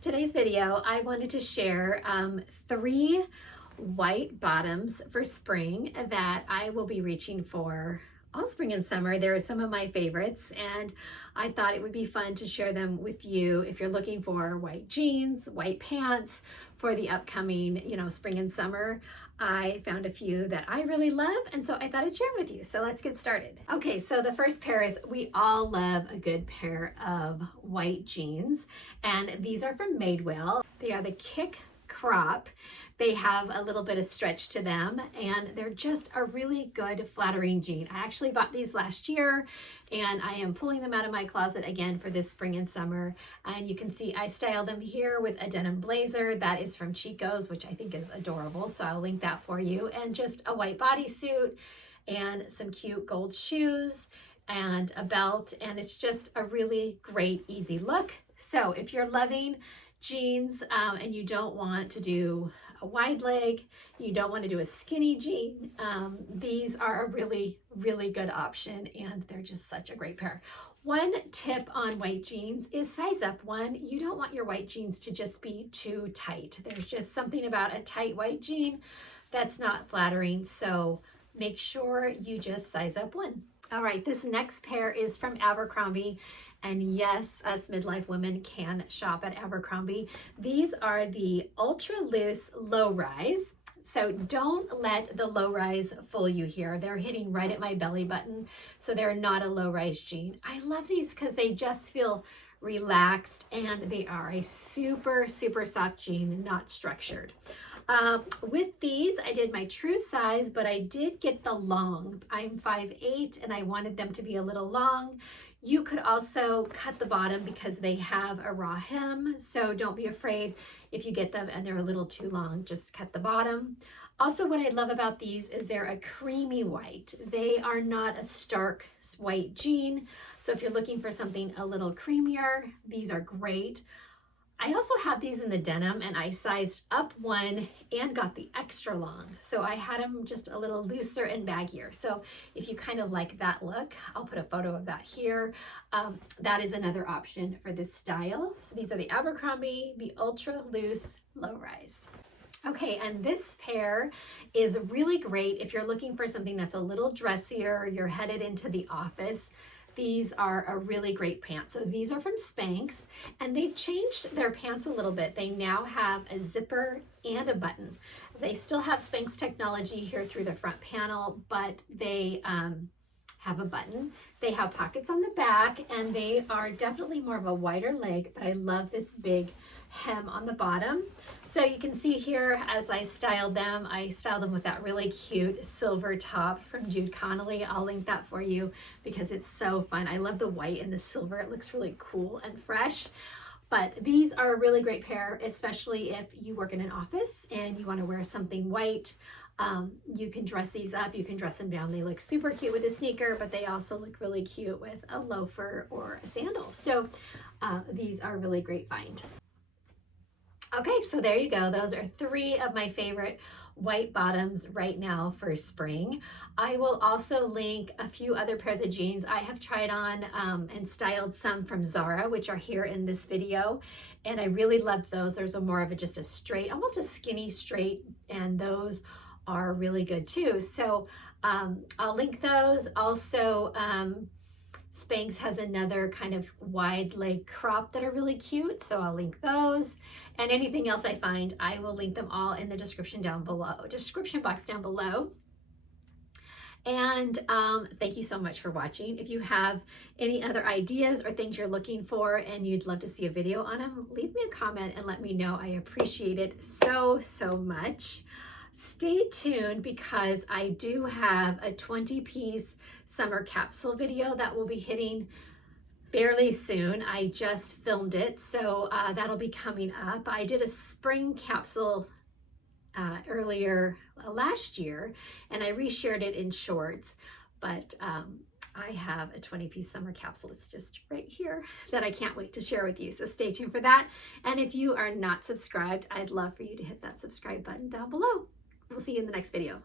Today's video, I wanted to share 3 white bottoms for spring that I will be reaching for all spring and summer. There are some of my favorites, and I thought it would be fun to share them with you if you're looking for white jeans, white pants for the upcoming, spring and summer. I found a few that I really love, and so I thought I'd share them with you. So let's get started. Okay, so the first pair is, we all love a good pair of white jeans, and these are from Madewell. They are the Kick Crop. They have a little bit of stretch to them, and they're just a really good flattering jean. I actually bought these last year, and I am pulling them out of my closet again for this spring and summer. And you can see I styled them here with a denim blazer that is from Chico's, which I think is adorable, so I'll link that for you, and just a white bodysuit and some cute gold shoes and a belt, and it's just a really great, easy look. So if you're loving jeans and you don't want to do a wide leg, you don't want to do a skinny jean, these are a really, really good option, and they're just such a great pair. One tip on white jeans is size up. One, you don't want your white jeans to just be too tight. There's just something about a tight white jean that's not flattering, so make sure you just size up one. All right, this next pair is from Abercrombie. And yes, us midlife women can shop at Abercrombie. These are the ultra loose low rise. So don't let the low rise fool you here. They're hitting right at my belly button. So they're not a low rise jean. I love these because they just feel relaxed, and they are a super, super soft jean, not structured. With these, I did my true size, but I did get the long. I'm 5'8", and I wanted them to be a little long. You could also cut the bottom because they have a raw hem, so don't be afraid if you get them and they're a little too long, just cut the bottom. Also, what I love about these is they're a creamy white. They are not a stark white jean, so if you're looking for something a little creamier, these are great. I also have these in the denim, and I sized up one and got the extra long. So I had them just a little looser and baggier. So if you kind of like that look, I'll put a photo of that here. That is another option for this style. So these are the Abercrombie, the ultra loose low rise. Okay, and this pair is really great if you're looking for something that's a little dressier, you're headed into the office. These are a really great pant. So these are from Spanx, and they've changed their pants a little bit. They now have a zipper and a button. They still have Spanx technology here through the front panel, but they have a button. They have pockets on the back, and they are definitely more of a wider leg, but I love this big hem on the bottom. So you can see here, as I styled them with that really cute silver top from Jude Connolly. I'll link that for you because it's so fun. I love the white and the silver. It looks really cool and fresh. But these are a really great pair, especially if you work in an office and you want to wear something white. You can dress these up, you can dress them down. They look super cute with a sneaker, but they also look really cute with a loafer or a sandal. So these are a really great find. Okay, so there you go. Those are 3 of my favorite white bottoms right now for spring. I will also link a few other pairs of jeans I have tried on and styled some from Zara, which are here in this video. And I really loved those. There's more of just a straight, almost a skinny straight, and those are really good too. So I'll link those. Also, Spanx has another kind of wide leg crop that are really cute, so I'll link those. And anything else I find, I will link them all in the description box down below. And thank you so much for watching. If you have any other ideas or things you're looking for and you'd love to see a video on them, leave me a comment and let me know. I appreciate it so, so much. Stay tuned because I do have a 20-piece summer capsule video that will be hitting fairly soon. I just filmed it, so that'll be coming up. I did a spring capsule earlier last year, and I reshared it in shorts, but I have a 20-piece summer capsule. It's just right here that I can't wait to share with you. So stay tuned for that. And if you are not subscribed, I'd love for you to hit that subscribe button down below. We'll see you in the next video.